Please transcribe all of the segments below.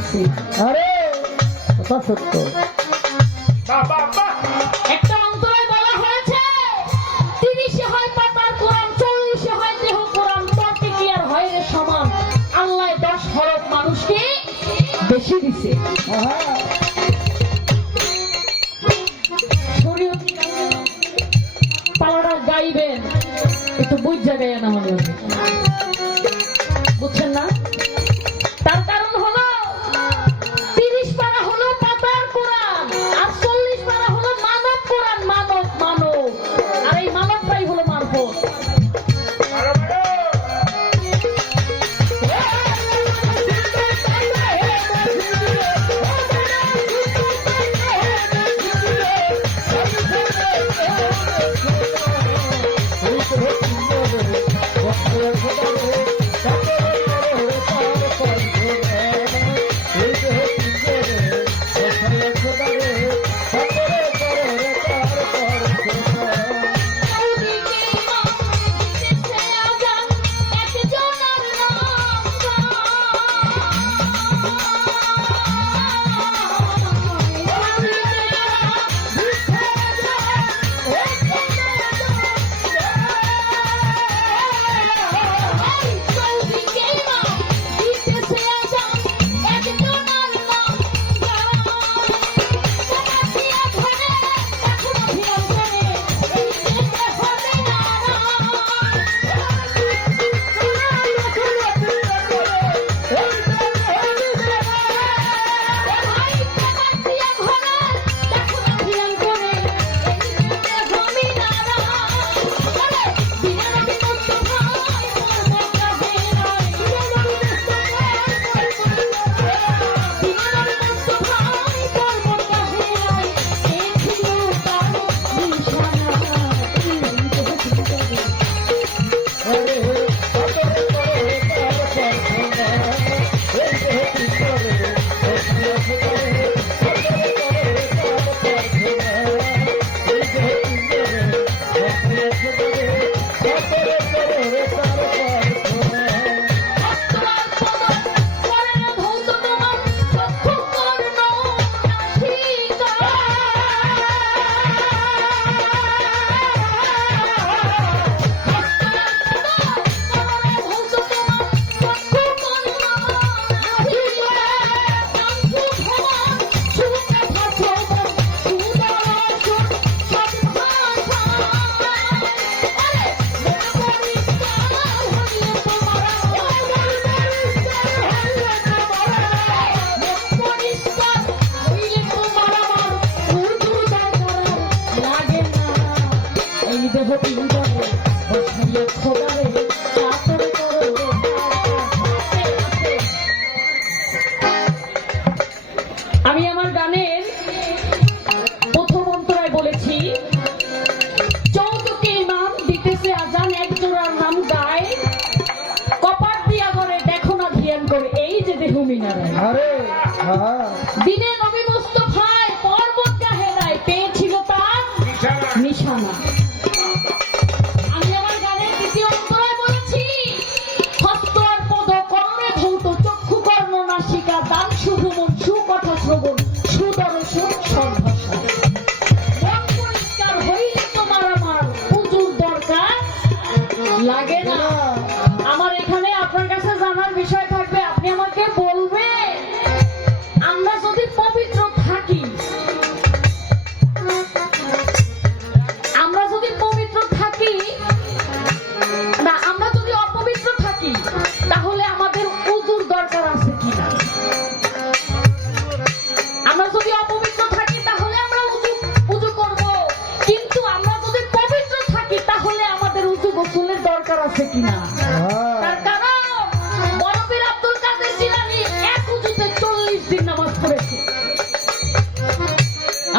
বানাইছে আরে কথা সত্য। একটা অন্তরায় বলা হয়েছে তিরিশে হয় পাতার কোরআন চল্লিশে হয় দেহ কোরআন তর্কে কি আর হয় রে সমান? আল্লাহ দশ হরফ মানুষকে বেশি দিছে। আহা। শরীয়ত পালাটা গাইবেন একটু বুঝা গাইয়েন আমাদের। বুঝছেন না? এই যে দেহ মিনারায় দিনে নবী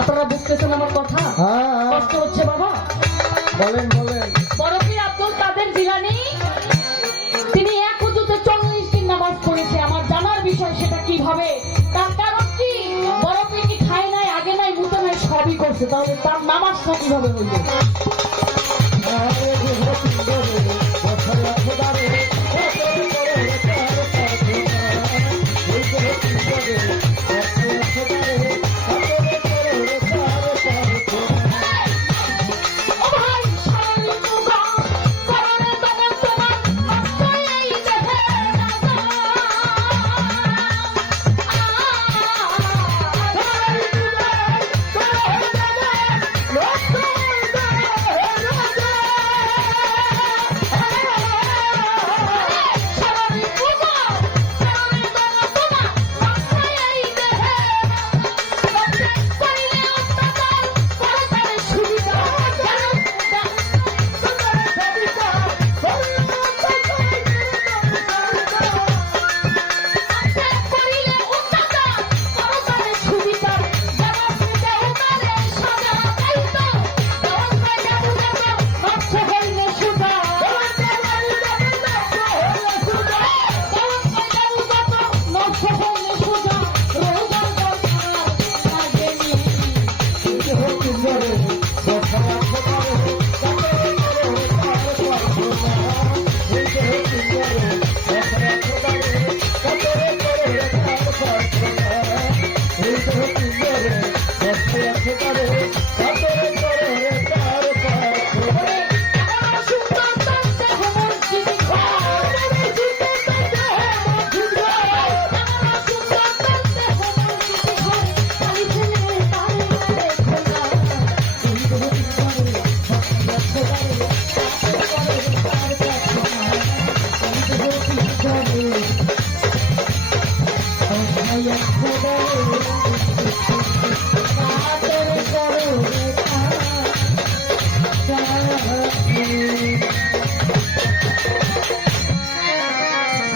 আপনারা বুঝতেছেন আমার কথা? কষ্ট হচ্ছে বাবা। বলেন বলেন। পরবী আব্দুল কাদের জিলানি তিনি এক উজুতে চল্লিশ দিন নামাজ পড়েছে। আমার জানার বিষয় সেটা কি হবে তার কারণ কি? বরফি কি খায় নাই আগে নাই মুতে নাই সবই করছে। তাহলে তার নামাজটা কীভাবে হইবে Thank you.